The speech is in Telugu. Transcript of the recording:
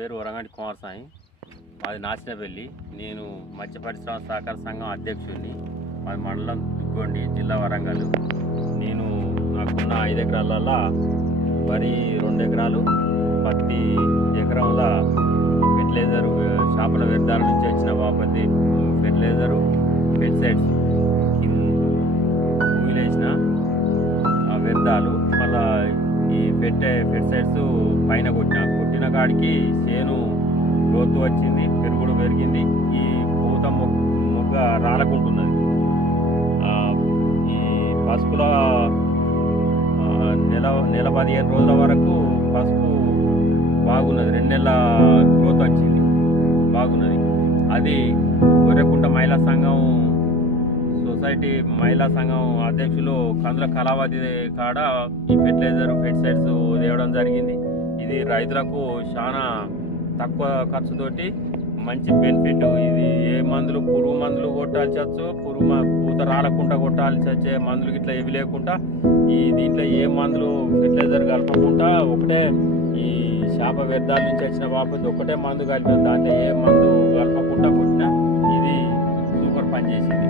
పేరు వరంగంటి కుమారస్వామి, మాది నాసినపల్లి. నేను మత్స్య పరిశ్రమ సహకార సంఘం అధ్యక్షుడిని. మాది మండలం దుగ్గొండి, జిల్లా వరంగల్. నేను నాకున్న 5 ఎకరాలలో వరి 2 ఎకరాలు, పత్తి ఎకరంలో ఫెర్టిలైజరు, చేపల వ్యర్థాల నుంచి వచ్చిన వాపతి ఫెర్టిలైజరు, పెస్టిసైడ్స్ భూమిలో వేసిన ఆ వ్యర్థాలు, మళ్ళీ ఈ పెస్టిసైడ్స్ పైన కొట్టిన కాడికి చేను గ్రోత్ వచ్చింది, పెరుగుడు పెరిగింది. ఈ పూత మొగ్గ రాలకుంటున్నది. ఈ పసుపులో నెల 15 రోజుల వరకు పసుపు బాగున్నది. 2 నెలల గ్రోత్ వచ్చింది, బాగున్నది. అది గొర్రెకుంట మహిళా సంఘం సొసైటీ మహిళా సంఘం అధ్యక్షులు కందుల కళావతి కాడ ఈ ఫెర్టిలైజర్, పెస్టిసైడ్స్ తేవడం జరిగింది. ఇది రైతులకు చాలా తక్కువ ఖర్చుతోటి మంచి బెనిఫిట్. ఇది ఏ మందులు, పురుగు మందులు కొట్టాల్సి వచ్చు, పూత రాలకుండా కొట్టాల్సి వచ్చే మందులు ఇట్లా ఏవి లేకుండా, దీంట్లో ఏ మందులు ఫెర్టిలైజర్ కలపకుండా ఒకటే ఈ చేప వ్యర్థాల నుంచి వచ్చిన బాపతి ఒకటే మందు కలిపి దాంట్లో ఏ మందు కలపకుండా కొట్టినా ఇది సూపర్ పని చేసింది.